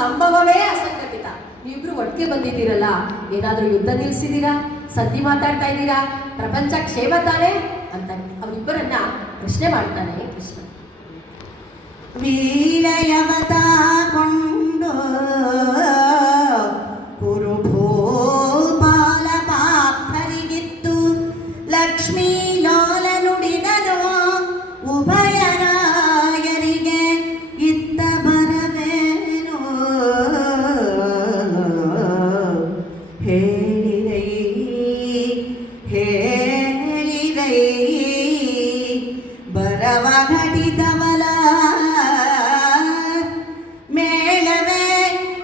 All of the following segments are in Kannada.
ಸಂಭವವೇ ಅಸಂಘಟಿತ. ನೀವಿಬ್ರು ಒಟ್ಟಿಗೆ ಬಂದಿದ್ದೀರಲ್ಲ, ಏನಾದ್ರೂ ಯುದ್ಧ ನಿಲ್ಸಿದ್ದೀರಾ, ಸದ್ದಿ ಮಾತಾಡ್ತಾ ಇದ್ದೀರಾ, ಪ್ರಪಂಚ ಕ್ಷೇಮ ತಾನೇ ಅಂತ ಅವರಿಬ್ಬರನ್ನ ಪ್ರಶ್ನೆ ಮಾಡ್ತಾನೆ ಕೃಷ್ಣ. ವೀರಯವತ ಕೊಂಡು ಕುರುಭೂಪಾಲ ಪಾರ್ಥರಿಗಿತ್ತು ಲಕ್ಷ್ಮೀ ಲೋಲ ನುಡಿದನು ಉಭಯರಾಯರಿಗೆ ಇತ್ತ ಬರವೇನು ಹೇಳಿರೈ ಹೇಳಿರೈ ಬರವ ಘಟಿತವಲ ಮೇಳವೇ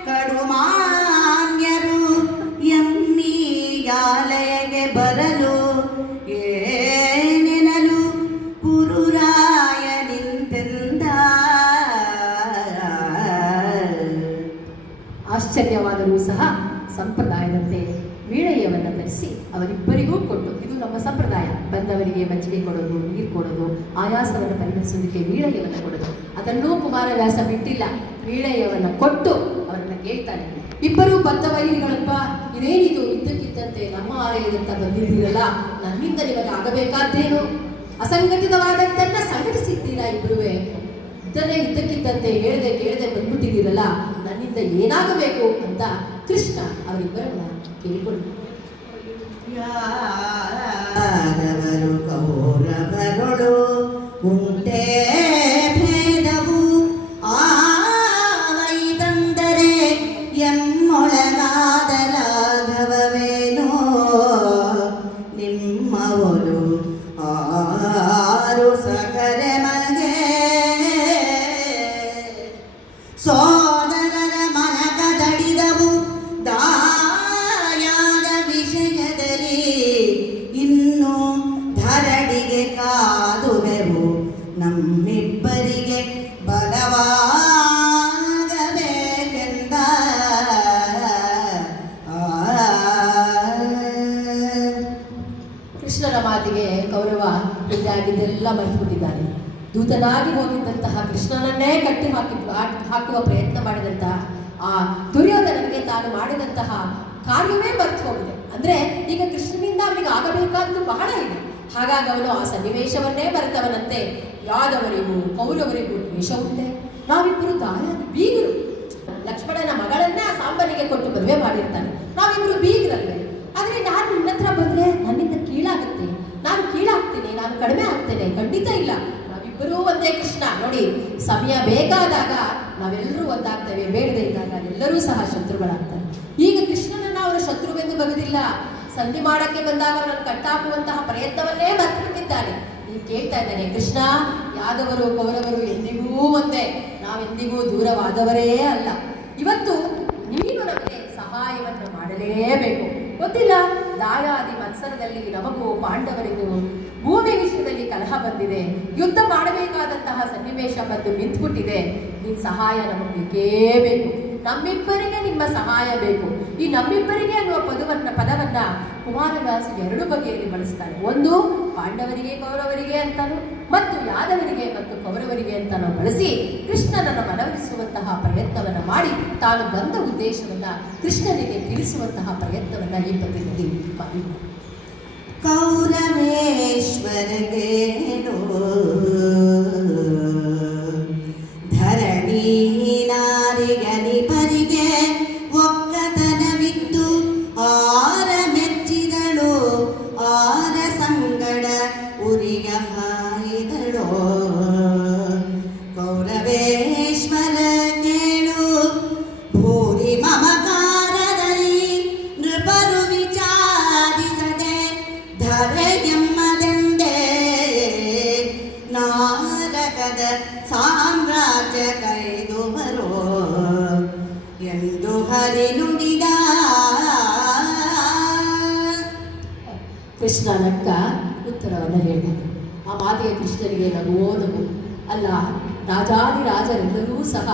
ಕಡುಮಾನ್ಯರು ಎಮ್ಮಿಯಾಲಯಗೆ ಬರಲು ಏನೆನಲು ಕುರುರಾಯ ನಿಂತೆಂದ. ಆಶ್ಚರ್ಯವಾದರೂ ಸಹ ಸಂಪ್ರದಾಯದಂತೆ ವೀಣೆಯವನ್ನು ಧರಿಸಿ ಅವರಿಬ್ಬರಿಗೂ ಕೊಟ್ಟು, ಇದು ನಮ್ಮ ಸಂಪ್ರದಾಯ, ಬಂದವರಿಗೆ ಮಜ್ಜಿಗೆ ಕೊಡೋದು, ನೀರು ಕೊಡೋದು, ಆಯಾಸವನ್ನು ಪರಿಹರಿಸೋದಕ್ಕೆ ವೀಣೆಯವನ್ನು ಕೊಡೋದು. ಅದನ್ನೂ ಕುಮಾರವ್ಯಾಸ ಬಿಟ್ಟಿಲ್ಲ. ವೀಣೆಯವನ್ನು ಕೊಟ್ಟು ಅವರನ್ನ ಕೇಳ್ತಾನೆ, ಇಬ್ಬರು ಬದ್ಧ ವೈರಿಗಳಪ್ಪ, ಇದೇನಿದು ಇದ್ದಕ್ಕಿದ್ದಂತೆ ನಮ್ಮ ಆಲಯದಂತ ಬಂದಿದ್ದೀರಲ್ಲ, ನನ್ನಿಂದ ನಿಮಗೆ ಆಗಬೇಕಾದ್ದೇನು? ಅಸಂಘಟಿತವಾದದ್ದನ್ನ ಸಂಘಟಿಸಿದ್ದೀರಾ ಇಬ್ಬರುವೆ, ಇದ್ದಕ್ಕಿದ್ದಂತೆ ಹೇಳ್ದೆ ಕೇಳದೆ ಬಂದ್ಬಿಟ್ಟಿದ್ದೀರಲ್ಲ, ನನ್ನಿಂದ ಏನಾಗಬೇಕು ಅಂತ ಕೃಷ್ಣ ಅವರಿಬ್ಬರನ್ನ ಕೇಳಿಕೊಂಡು. ಯಾದವರು ಕೌರವಗಳು ಉಂಟೆ ಭೇದವು ಆವೈದಂದರೆ ಎಮ್ಮೊಳಗಾದ ಲಾಘವವೇನೋ ನಿಮ್ಮವಳು ಆರು ಸಕರೆ ಮಗೆ ಸೋದರರ ಮನಕದಡಿದವು ದಾಯಾದ ವಿಷಯದಲ್ಲಿ ಇನ್ನು ಧರಡಿಗೆ ಕಾದುವೆವು ನಮ್ಮಿಬ್ಬರಿಗೆ ಬಲವಾಗಬೇಕೆಂದ. ಕೃಷ್ಣನ ಮಾತಿಗೆ ಕೌರವ ಇದಾಗಿದ್ದೆಲ್ಲ ಮರೆತುಬಿಟ್ಟಿದ್ದಾನೆ. ದೂತನಾಗಿ ಹೋಗಿದ್ದಂತಹ ಕೃಷ್ಣನನ್ನೇ ಕಟ್ಟಿ ಹಾಕುವ ಪ್ರಯತ್ನ ಮಾಡಿದಂತಹ ಆ ದುರ್ಯೋಧನನಿಗೆ ತಾನು ಮಾಡಿದಂತಹ ಕಾರ್ಯವೇ ಮರೆತು ಹೋಗಿದೆ. ಅಂದ್ರೆ ಈಗ ಕೃಷ್ಣನಿಂದ ಅವನಿಗೆ ಆಗಬೇಕಾದ್ದು ಬಹಳ ಇದೆ. ಹಾಗಾಗಿ ಅವನು ಆ ಸನ್ನಿವೇಶವನ್ನೇ ಮರೆತವನಂತೆ, ಯಾದವರಿಗೂ ಕೌರವರಿಗೂ ದ್ವೇಷ ಉಂಟೆ, ನಾವಿಬ್ಬರು ದಾಯಾದಿ ಬೀಗರು, ಲಕ್ಷ್ಮಣನ ಮಗಳನ್ನೇ ಆ ಸಾಂಬನಿಗೆ ಕೊಟ್ಟು ಮದುವೆ ಮಾಡಿರ್ತಾನೆ, ನಾವಿಬ್ಬರು ಬೀಗರಲ್ವೇ, ಆದ್ರೆ ನಾನು ನಿನ್ನ ಹತ್ರ ಬಂದ್ರೆ ನನ್ನಿಂದ ಕೀಳಾಗುತ್ತೆ, ನಾನು ಕೀಳಾಗ್ತೀನಿ, ನಾನು ಕಡಿಮೆ ಆಗ್ತೇನೆ, ಖಂಡಿತ ಇಲ್ಲ, ನಾವಿಬ್ಬರೂ ಒಂದೇ ಕೃಷ್ಣ. ನೋಡಿ, ಸಮಯ ಬೇಕಾದಾಗ ನಾವೆಲ್ಲರೂ ಒಂದಾಗ್ತೇವೆ, ಬೇಡದೆ ಇದ್ದಾಗ ಎಲ್ಲರೂ ಸಹ ಶತ್ರುಗಳಾಗ್ತಾರೆ. ಈಗ ಕೃಷ್ಣನನ್ನ ಅವರು ಶತ್ರುವೆಂದು ಬಗೆದಿಲ್ಲ, ಸಂಧಿ ಮಾಡಕ್ಕೆ ಬಂದಾಗ ಅವನನ್ನು ಕಟ್ಟಾಕುವಂತಹ ಪ್ರಯತ್ನವನ್ನೇ ಮರೆತುಬಿಟ್ಟಿದ್ದಾನೆ. ನೀವು ಕೇಳ್ತಾ ಇದ್ದಾನೆ, ಕೃಷ್ಣ, ಯಾದವರು ಕೌರವರು ಎಂದಿಗೂ ಒಂದೇ, ನಾವೆಂದಿಗೂ ದೂರವಾದವರೇ ಅಲ್ಲ. ಇವತ್ತು ನೀನು ನಮಗೆ ಸಹಾಯವನ್ನು ಮಾಡಲೇಬೇಕು. ಗೊತ್ತಿಲ್ಲ, ದಾಯಾದಿ ಮತ್ಸರದಲ್ಲಿ ನಮಗೂ ಪಾಂಡವರಿಗೂ ಭೂಮಿ ವಿಷಯದಲ್ಲಿ ಕಲಹ ಬಂದಿದೆ, ಯುದ್ಧ ಮಾಡಬೇಕಾದಂತಹ ಸನ್ನಿವೇಶ ಬಂದು ನಿಂತುಬಿಟ್ಟಿದೆ, ನಿನ್ನ ಸಹಾಯ ನಮಗೆ ಬೇಕೇ ಬೇಕು, ನಮ್ಮಿಬ್ಬರಿಗೆ ನಿಮ್ಮ ಸಹಾಯ ಬೇಕು. ಈ ನಮ್ಮಿಬ್ಬರಿಗೆ ಅನ್ನುವ ಪದವನ್ನ ಕುಮಾರವ್ಯಾಸ ಎರಡು ಬಗೆಯಲ್ಲಿ ಬಳಸ್ತಾನೆ. ಒಂದು ಪಾಂಡವರಿಗೆ ಕೌರವರಿಗೆ ಅಂತಾನು, ಮತ್ತು ಯಾದವರಿಗೆ ಮತ್ತು ಕೌರವರಿಗೆ ಅಂತಾನು ಬಳಸಿ ಕೃಷ್ಣನನ್ನು ಮನವೊಲಿಸುವಂತಹ ಪ್ರಯತ್ನವನ್ನ ಮಾಡಿ ತಾನು ಬಂದ ಉದ್ದೇಶವನ್ನ ಕೃಷ್ಣನಿಗೆ ತಿಳಿಸುವಂತಹ ಪ್ರಯತ್ನವನ್ನ ಈ ಪದ್ಯದಲ್ಲಿ ಮಾಡಿದ್ದಾರೆ. ಕೌರವೇಶ್ವರಗೇನೋ ಧರಣಿ ನಾರಿಗನಿಪರಿಗೆ ಒಕ್ಕತನವಿದ್ದು ಆರ ಮೆಚ್ಚಿದಳು, ಆರ ಸಂಗಡ ಉರಿಗ ಹಾಯಿದಳು. ಕೌರವೇಶ್ವರ ಕೇಳು ಭೂರಿ ಮಮಕಾರದಲ್ಲಿ ನೃಪರು ವಿಚಾರಿಸದೆ ಧರೆಯಮ್ಮದೆಂದೇ ನಾರಕದ ಸಾಮ್ರಾಜ್ಯ ಕೈದು ಬರೋ ಎಂದು ಹರಿ ನುಡಿದ. ಕೃಷ್ಣ ನಕ್ಕ ಉತ್ತರವನ್ನು ಹೇಳಿದ. ಆ ಮಾತೆಯ ಕೃಷ್ಣನಿಗೆ ನಗುವೋ ನಗು. ಅಲ್ಲ, ರಾಜಾದಿರಾಜರೆಲ್ಲರೂ ಸಹ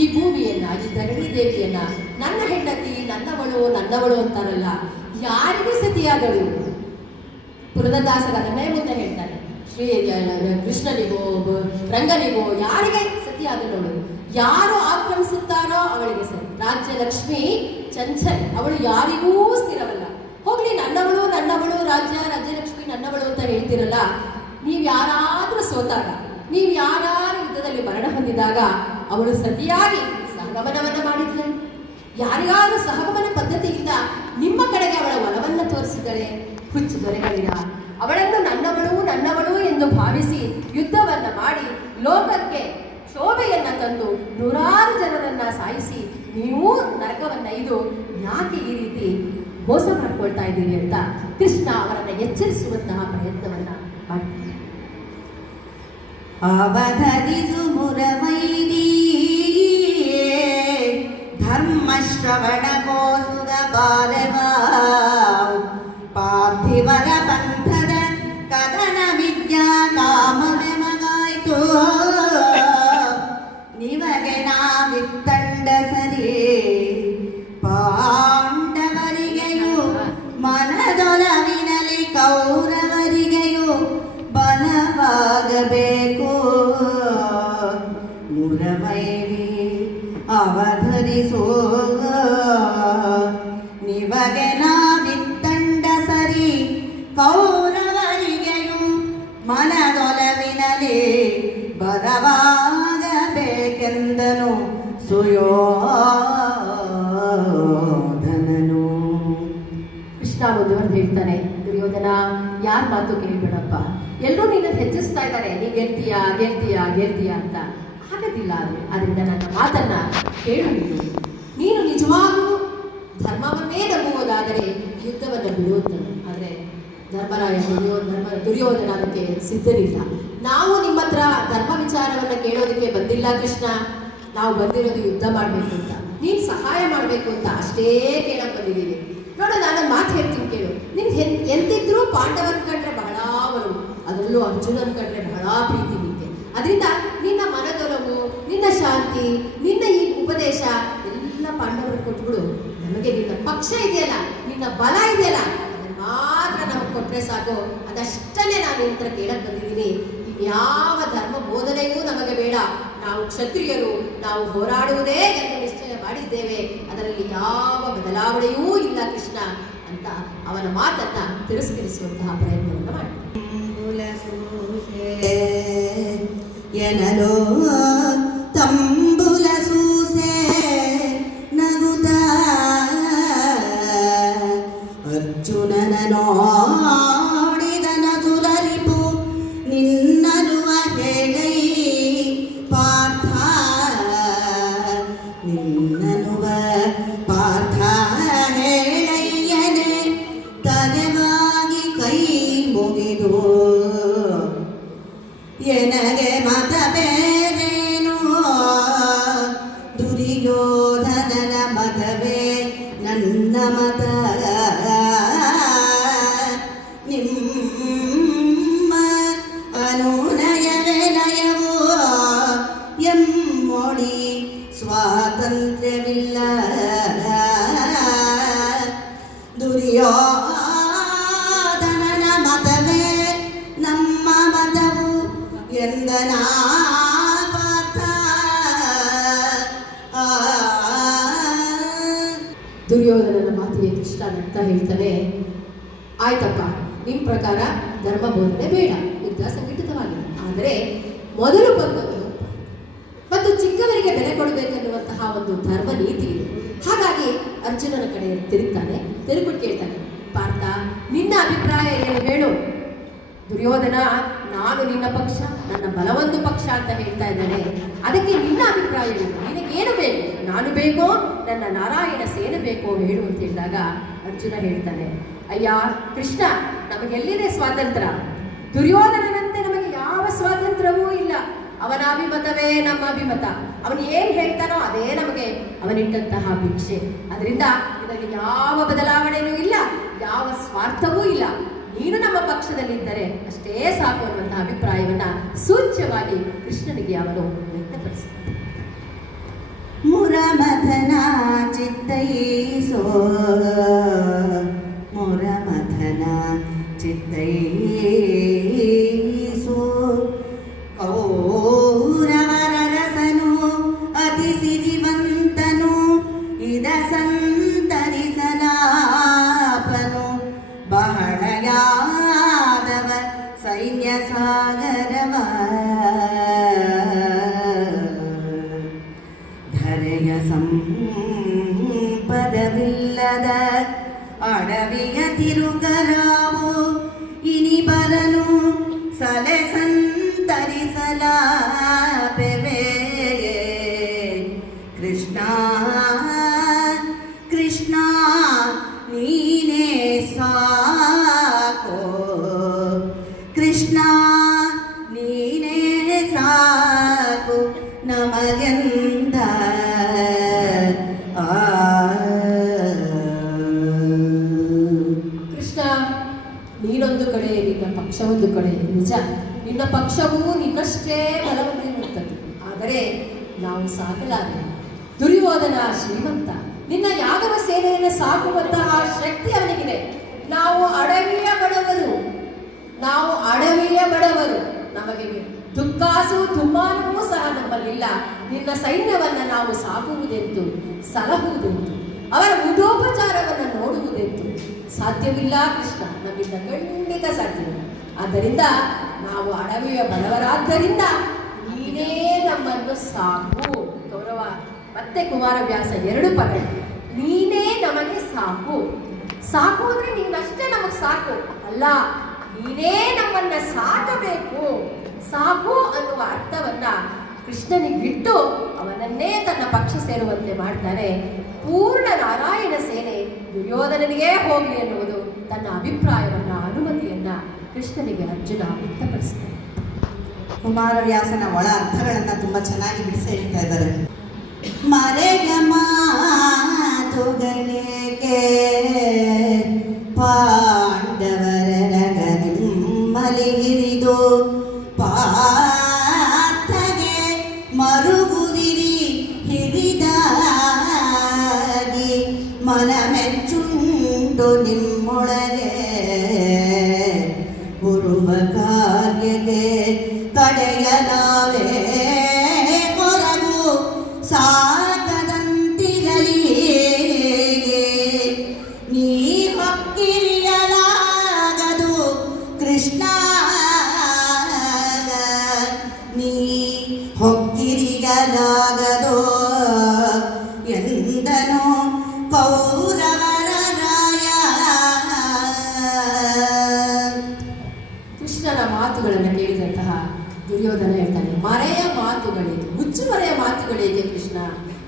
ಈ ಭೂಮಿಯನ್ನ, ಈ ಧರಣಿ ದೇವಿಯನ್ನ ನನ್ನ ಹೆಂಡತಿ, ನನ್ನವಳು ಅಂತಾರಲ್ಲ, ಯಾರಿಗೆ ಸತಿಯಾದಳು? ಪುರದಾಸರ ಅದನ್ನೇ ಮುಂದೆ ಹೇಳ್ತಾರೆ, ಶ್ರೀ ಕೃಷ್ಣನಿಗೋ ರಂಗನಿಗೋ ಯಾರಿಗೆ ಸತಿಯಾದಳು? ಯಾರು ಆಕ್ರಮಿಸುತ್ತಾರೋ ಅವಳಿಗೆ ಸರಿ. ರಾಜ್ಯಲಕ್ಷ್ಮಿ ಚಂಚಲ್, ಅವಳು ಯಾರಿಗೂ ಸ್ಥಿರವಲ್ಲ. ಹೋಗ್ಲಿ, ನನ್ನವಳು ನನ್ನವಳು, ರಾಜ್ಯಲಕ್ಷ್ಮಿ ನನ್ನವಳು ಅಂತ ಹೇಳ್ತಿರಲ್ಲ, ನೀವು ಯಾರಾದ್ರೂ ಸೋತಾಗ, ನೀವು ಯಾರು ಯುದ್ಧದಲ್ಲಿ ಮರಣ ಹೊಂದಿದಾಗ ಅವಳು ಸತಿಯಾಗಿ ಸಹಗಮನವನ್ನ ಮಾಡಿದ್ಳೆ. ಯಾರಿಗಾದ್ರೂ ಸಹಗಮನ ಪದ್ಧತಿಯಿಂದ ನಿಮ್ಮ ಕಡೆಗೆ ಅವಳ ಒಲವನ್ನ ತೋರಿಸಿದಳೆ. ಹುಚ್ಚು ದೊರೆಗಳಿರ ಅವಳನ್ನು ನನ್ನವಳು ಎಂದು ಭಾವಿಸಿ ಯುದ್ಧವನ್ನ ಮಾಡಿ ಲೋಕಕ್ಕೆ ಶೋಭೆಯನ್ನ ತಂದು ನೂರಾರು ಜನರನ್ನ ಸಾಯಿಸಿ ನೀವು ನರಕವನ್ನ ಇದು ಯಾಕೆ ಈ ರೀತಿ ಮೋಸ ಮಾಡ್ಕೊಳ್ತಾ ಇದ್ದೀರಿ ಅಂತ ಕೃಷ್ಣ ಅವರನ್ನ ಎಚ್ಚರಿಸುವಂತಹ ಪ್ರಯತ್ನವನ್ನ ಮಾಡ್ತಾರೆ. ಅವಧರಿಸು ಮುರವೈರಿ ಧರ್ಮಶ್ರವಣ ಕೋಸುಗ ಬಾಲವ ಪಾರ್ಥಿವರ ಪಂಥದ ಕದನ ವಿದ್ಯಾ ಕಾಮವೆ ಮಗಾಯ್ತು ನಿಮಗೆ ನಾವಿತ್ತಂಡ ಸರಿ ಪಾಂಡವರಿಗೆಯೂ ಮನದೊಲವಿನಲಿ ಕೌರವರಿಗೆಯೂ ಬಲವಾಗಬೇಕು ಮುರವೈರಿ ಅವಧರಿಸೋ ನಿಮಗೆ ನಾವಿತ್ತಂಡ ಸರಿ ಕೌರವರಿಗೆಯೂ ಮನದೊಲವಿನಲಿ ಬಲವಾಗಬೇಕೆಂದನು ಸುಯೋಧನನು. ಕೃಷ್ಣ ಮುಂದುವರೆದು ಹೇಳ್ತಾನೆ, ದುರ್ಯೋಧನ ಯಾರ ಮಾತು ಕೇಳ್ಬೇಡಪ್ಪ, ಎಲ್ಲರೂ ನಿನ್ನ ಹೆಚ್ಚಿಸ್ತಾ ಇದ್ದಾರೆ, ನೀ ಗೆಲ್ತೀಯಾ ಅಂತ. ಆಗದಿಲ್ಲ ಅದರಿಂದ ನನ್ನ ಮಾತನ್ನ ಕೇಳು. ನೀನು ನಿಜವಾಗೂ ಧರ್ಮವನ್ನೇ ನಂಬುವುದಾದರೆ ಯುದ್ಧವನ್ನು ಬಿಡುವುದು. ಆದರೆ ಧರ್ಮರಾಯ ದುರ್ಯೋಧನ ಅದಕ್ಕೆ ಸಿದ್ಧನಿಲ್ಲ. ನಾವು ನಿಮ್ಮ ಹತ್ರ ಧರ್ಮ ವಿಚಾರವನ್ನ ಕೇಳೋದಕ್ಕೆ ಬಂದಿಲ್ಲ ಕೃಷ್ಣ, ನಾವು ಬಂದಿರೋದು ಯುದ್ಧ ಮಾಡಬೇಕು ಅಂತ, ನೀನು ಸಹಾಯ ಮಾಡಬೇಕು ಅಂತ ಅಷ್ಟೇ ಕೇಳಕ್ ಬಂದಿದ್ದೀವಿ. ನೋಡು, ನಾನೊಂದು ಮಾತು ಹೇಳ್ತೀನಿ ಕೇಳು. ನಿನ್ಗೆ ಎಂತಿದ್ರು ಪಾಂಡವನ್ ಕಂಡ್ರೆ ಬಹಳ ಒಲವು, ಅದರಲ್ಲೂ ಅರ್ಜುನನ್ ಕಂಡ್ರೆ ಬಹಳ ಪ್ರೀತಿ ನಿಂತೆ. ಅದರಿಂದ ನಿನ್ನ ಮನದೊಲವು, ನಿನ್ನ ಶಾಂತಿ, ನಿನ್ನ ಈ ಉಪದೇಶ ಎಲ್ಲ ಪಾಂಡವರು ಕೊಟ್ಬಿಡು. ನಮಗೆ ನಿನ್ನ ಪಕ್ಷ ಇದೆಯಲ್ಲ, ನಿನ್ನ ಬಲ ಇದೆಯಲ್ಲ, ಅದನ್ನ ಮಾತ್ರ ನಮಗೆ ಕೊಟ್ಟರೆ ಸಾಕು. ಅದಷ್ಟನ್ನೇ ನಾನು ನಿನ್ನ ಹತ್ರ ಕೇಳಕ್ ಬಂದಿದ್ದೀನಿ. ಯಾವ ಧರ್ಮ ಬೋಧನೆಯೂ ನಮಗೆ ಬೇಡ. ನಾವು ಕ್ಷತ್ರಿಯರು, ನಾವು ಹೋರಾಡುವುದೇ ಎಂದು ನಿಶ್ಚಯ ಮಾಡಿದ್ದೇವೆ. ಅದರಲ್ಲಿ ಯಾವ ಬದಲಾವಣೆಯೂ ಇಲ್ಲ ಕೃಷ್ಣ ಅಂತ ಅವನ ಮಾತನ್ನ ತಿರಸ್ಕರಿಸುವಂತಹ ಪ್ರಯತ್ನವನ್ನು ಮಾಡಿ ಎನಲೋ ತಂಬುಲ ಸೂಸೆ ನಗುತ್ತ ಅರ್ಜುನನ ನೋಡಿದನ ಸುರರಿಪು ನಿನ್ನನುವ ಹೇಳೈ ಪಾರ್ಥ ನಿನ್ನನುವ ಪಾರ್ಥ ಹೇಳಯ್ಯನೆ ತಲೆವಾಗಿ ಕೈ ಮುಗಿದು ಎನಗೆ ಮತ ಬೇರೇನು ದುರ್ಯೋಧನನ ಮತವೇ ನನ್ನ ಮತ ನಿಮ್ಮ ಅನುನಯವೇ ನಯವು ಎಮ್ಮೊಳಿ ಸ್ವಾತಂತ್ರ್ಯವಿಲ್ಲ ದುರ್ಯೋಧನನ ಮತವೇ ನಮ್ಮ ಮತವು ಎಂದನ ಪಾರ್ಥ. ದುರ್ಯೋಧನನ ಮಾತಿಗೆ ಕೃಷ್ಣ ಅಂತ ಹೇಳ್ತಾನೆ, ಆಯ್ತಪ್ಪ, ನಿಮ್ಮ ಪ್ರಕಾರ ಧರ್ಮ ಬೋಧನೆ ಬೇಡ, ಯುದ್ಧ ಸಂಘಟಿತವಾಗಿದೆ. ಆದರೆ ಮೊದಲು ಬಂದವರು ಮತ್ತು ಚಿಕ್ಕವರಿಗೆ ಬೆಲೆ ಕೊಡಬೇಕೆನ್ನುವಂತಹ ಒಂದು ಧರ್ಮ ನೀತಿ ಇದೆ. ಹಾಗಾಗಿ ಅರ್ಜುನನ ಕಡೆ ತಿರುಗ್ತಾನೆ, ತಿರುಗ್ಬಿಟ್ಟು ಕೇಳ್ತಾನೆ, ಪಾರ್ಥ, ನಿನ್ನ ಅಭಿಪ್ರಾಯ ಏನು ಹೇಳು. ದುರ್ಯೋಧನ, ನಾನು ನಿನ್ನ ಪಕ್ಷ, ನನ್ನ ಬಲವೊಂದು ಪಕ್ಷ ಅಂತ ಹೇಳ್ತಾ ಇದ್ದಾನೆ. ಅದಕ್ಕೆ ನಿನ್ನ ಅಭಿಪ್ರಾಯ ಏನು? ನಿನಗೇನು ಬೇಕು? ನಾನು ಬೇಕೋ, ನನ್ನ ನಾರಾಯಣ ಸೇನೆ ಬೇಕೋ ಹೇಳು ಅಂತ ಹೇಳಿದಾಗ ಅರ್ಜುನ ಹೇಳ್ತಾನೆ, ಅಯ್ಯ ಕೃಷ್ಣ, ನಮಗೆಲ್ಲಿದೆ ಸ್ವಾತಂತ್ರ್ಯ? ದುರ್ಯೋಧನನಂತೆ ನಮಗೆ ಯಾವ ಸ್ವಾತಂತ್ರ್ಯವೂ ಇಲ್ಲ. ಅವನ ಅಭಿಮತವೇ ನಮ್ಮ ಅಭಿಮತ. ಅವನು ಏನ್ ಹೇಳ್ತಾನೋ ಅದೇ ನಮಗೆ ಅವನಿಟ್ಟಂತಹ ಭಿಕ್ಷೆ. ಅದರಿಂದ ಇದರಲ್ಲಿ ಯಾವ ಬದಲಾವಣೆಯೂ ಇಲ್ಲ, ಯಾವ ಸ್ವಾರ್ಥವೂ ಇಲ್ಲ. ನೀನು ನಮ್ಮ ಪಕ್ಷದಲ್ಲಿದ್ದರೆ ಅಷ್ಟೇ ಸಾಕು ಅನ್ನುವಂತಹ ಅಭಿಪ್ರಾಯವನ್ನ ಸೂಚ್ಯವಾಗಿ ಕೃಷ್ಣನಿಗೆ ಅವನು ವ್ಯಕ್ತಪಡಿಸ್ತಾನೆ. ಮುರಮಥನ ಚಿತ್ತೈಸೋ ಮುರಮಥನ ಚಿತ್ತೈಸೋ ಕೌರವರ ರಸನು ಸಾಗರವ ಧರೆಯ ಸಂಪದವಿಲ್ಲದ ಅಡವಿಯ ತಿರುಗರಾವು ಇನಿ ಬರಲು ಸಲೆ ಸಂತರಿಸಲಾಪೆವೆ ಕೃಷ್ಣ ಕೃಷ್ಣ ನೀನೇ ಸಾಕೋ ಕೃಷ್ಣ ನೀನೇ ಸಾಕು ನಮಗೆಂದ ಕೃಷ್ಣ, ನೀನೊಂದು ಕಡೆ ನಿನ್ನ ಪಕ್ಷವೊಂದು ಕಡೆ. ನಿಜ, ನಿನ್ನ ಪಕ್ಷವೂ ನಿನ್ನಷ್ಟೇ ಬಲವನ್ನು ನೀಡುತ್ತದೆ. ಆದರೆ ನಾವು ಸಾಕಲಾರೆ. ದುರ್ಯೋಧನ ಶ್ರೀಮಂತ, ನಿನ್ನ ಯಾದವ ಸೇನೆಯನ್ನು ಸಾಕುವಂತಹ ಶಕ್ತಿ ಅವನಿಗಿದೆ. ನಾವು ಅಡವಿಯ ಬಡವರು, ನಮಗೆ ದುಃಖಾಸು ದುಮ್ಮಾನವೂ ಸಹ ನಮ್ಮಲ್ಲಿಲ್ಲ. ನಿನ್ನ ಸೈನ್ಯವನ್ನ ನಾವು ಸಾಕುವುದೆಂದು, ಸಲಹುವುದೆಂದು, ಅವರ ಮುದೋಪಚಾರವನ್ನು ನೋಡುವುದೆಂದು ಸಾಧ್ಯವಿಲ್ಲ ಕೃಷ್ಣ, ನಮ್ಮಿಂದ ಖಂಡಿತ ಸಾಧ್ಯವಿಲ್ಲ. ಆದ್ದರಿಂದ ನಾವು ಅಡವಿಯ ಬಡವರಾದ್ದರಿಂದ ನೀನೇ ನಮ್ಮನ್ನು ಸಾಕು. ಗೌರವ ಮತ್ತೆ ಕುಮಾರವ್ಯಾಸ 2 ಪದ, ನೀನೇ ನಮಗೆ ಸಾಕು. ಸಾಕು ಅಂದ್ರೆ ನೀನಷ್ಟೇ ನಮಗೆ ಸಾಕು ಅಲ್ಲ, ನೀನೇ ನಮ್ಮನ್ನ ಸಾಕಬೇಕು. ಸಾಕು ಅನ್ನುವ ಅರ್ಥವನ್ನ ಕೃಷ್ಣನಿಗಿಟ್ಟು ಅವನನ್ನೇ ತನ್ನ ಪಕ್ಷ ಸೇರುವಂತೆ ಮಾಡ್ತಾನೆ. ಪೂರ್ಣ ನಾರಾಯಣ ಸೇನೆ ದುರ್ಯೋಧನನಿಗೆ ಹೋಗಲಿ ಎನ್ನುವುದು ತನ್ನ ಅಭಿಪ್ರಾಯವನ್ನ, ಅನುಮತಿಯನ್ನ ಕೃಷ್ಣನಿಗೆ ಅರ್ಜುನ ವ್ಯಕ್ತಪಡಿಸ್ತಾನೆ. ಕುಮಾರವ್ಯಾಸನ ಒಳ ಅರ್ಥಗಳನ್ನ ತುಂಬಾ ಚೆನ್ನಾಗಿ ಬಿಡಿಸಿ ಹೇಳ್ತಾ ಇದ್ದಾರೆ. ಮರೆಗ ಮಾತುಗಳಿಗೆ ಪಾಂಡವರ ನಿಮ್ಮಲಿಗಿರಿದು ಪಾರ್ಥಗೆ ಮರುಗುದಿರಿ ಹಿರಿದಾಗಿ ಮನಮೆಚ್ಚುಂಟು ನಿಮ್ಮೊಳಗೆ ಗುರುವ ಕಾರ್ಯಗೆ ತಡೆಯಲಾವೆ ಹೊರಗು ಸಾಕದಂತಿರಲಿ ನೀ ಹೊಕ್ಕಿರಿಯಲಾಗದು ಕೃಷ್ಣ ನೀ ಹೊಕ್ಕಿರಿಯಲಾಗದು ಎಂದನು ಕೌರವರ ರಾಯ. ಕೃಷ್ಣನ ಮಾತುಗಳನ್ನು ಕೇಳಿದಂತಹ ದುರ್ಯೋಧನ ಹೇಳ್ತಾನೆ, ಮರೆಯ ಮಾತುಗಳಿಗೆ, ಮುಚ್ಚುಮರೆಯ ಮಾತುಗಳಿಗೆ ಕೃಷ್ಣ,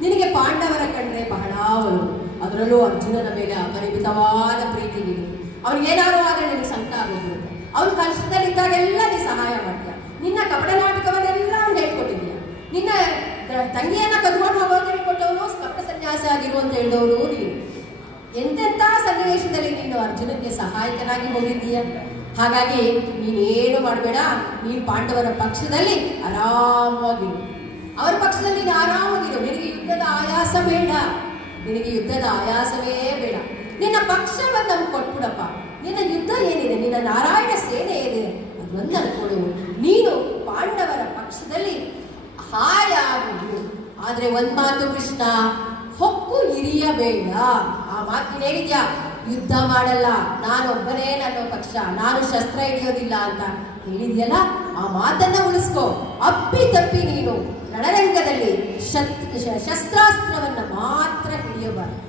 ನಿನಗೆ ಪಾಂಡವರ ಕಂಡ್ರೆ ಬಹಳ ಒಲವು, ಅದರಲ್ಲೂ ಅರ್ಜುನನ ಮೇಲೆ ಅಪರಿಮಿತವಾದ ಪ್ರೀತಿ ನೀನು. ಅವ್ನಿಗೇನಾದ್ರು ಆದರೆ ನಿನಗೆ ಸಂಕಟ ಆಗೋಗ್ಬಿಡುತ್ತೆ. ಅವ್ನ ಕಷ್ಟದಲ್ಲಿದ್ದಾಗೆಲ್ಲ ನೀ ಸಹಾಯ ಮಾಡ್ತೀಯ. ನಿನ್ನ ಕಪಟ ನಾಟಕವನ್ನೆಲ್ಲ ಅವ್ನು ಹೇಳ್ಕೊಟ್ಟಿದ್ದೀಯ. ನಿನ್ನ ತಂಗಿಯನ್ನ ಕದ್ಕೊಂಡು ಹೋಗೋದು ಹೇಳ್ಕೊಟ್ಟವನು, ಕಪಟ ಸನ್ಯಾಸ ಆಗಿರು ಅಂತ ಹೇಳಿದವನು ನೀನು. ಎಂತೆಂಥ ಸನ್ನಿವೇಶದಲ್ಲಿ ನೀನು ಅರ್ಜುನನಿಗೆ ಸಹಾಯಕನಾಗಿ ಹೋಗಿದ್ದೀಯ. ಹಾಗಾಗಿ ನೀನೇನು ಮಾಡಬೇಡ, ನೀನು ಪಾಂಡವರ ಪಕ್ಷದಲ್ಲಿ ಆರಾಮವಾಗಿರು, ಅವರ ಪಕ್ಷದಲ್ಲಿ ನೀನು ಆರಾಮವಾಗಿರು. ನಿನಗೆ ಯುದ್ಧದ ಆಯಾಸ ಬೇಡ, ನಿನಗೆ ಯುದ್ಧದ ಆಯಾಸವೇ ಬೇಡ. ನಿನ್ನ ಪಕ್ಷವನ್ನು ನಮ್ಗೆ ಕೊಟ್ಬಿಡಪ್ಪ. ನಿನ್ನ ಯುದ್ಧ ಏನಿದೆ, ನಿನ್ನ ನಾರಾಯಣ ಸೇನೆ ಏನಿದೆ ಅದೊಂದನ್ನು ಕೊಡು. ನೀನು ಪಾಂಡವರ ಪಕ್ಷದಲ್ಲಿ ಹಾಯಾಗಿರು. ಆದ್ರೆ ಒಂದ್ ಮಾತು ಕೃಷ್ಣ, ಹೊಕ್ಕು ಹಿರಿಯಬೇಡ. ಆ ಮಾತು ಹೇಳಿದ್ಯಾ, ಯುದ್ಧ ಮಾಡಲ್ಲ, ನಾನೊಬ್ಬನೇ ನನ್ನ ಪಕ್ಷ, ನಾನು ಶಸ್ತ್ರ ಹಿಡಿಯೋದಿಲ್ಲ ಅಂತ ಹೇಳಿದ್ಯಲ್ಲ, ಆ ಮಾತನ್ನ ಉಳಿಸ್ಕೋ. ಅಪ್ಪಿ ತಪ್ಪಿ ನೀನು ರಣರಂಗದಲ್ಲಿ ಶಸ್ತ್ರಾಸ್ತ್ರವನ್ನ ಮಾತ್ರ ಹಿಡಿಯಬಾರದು.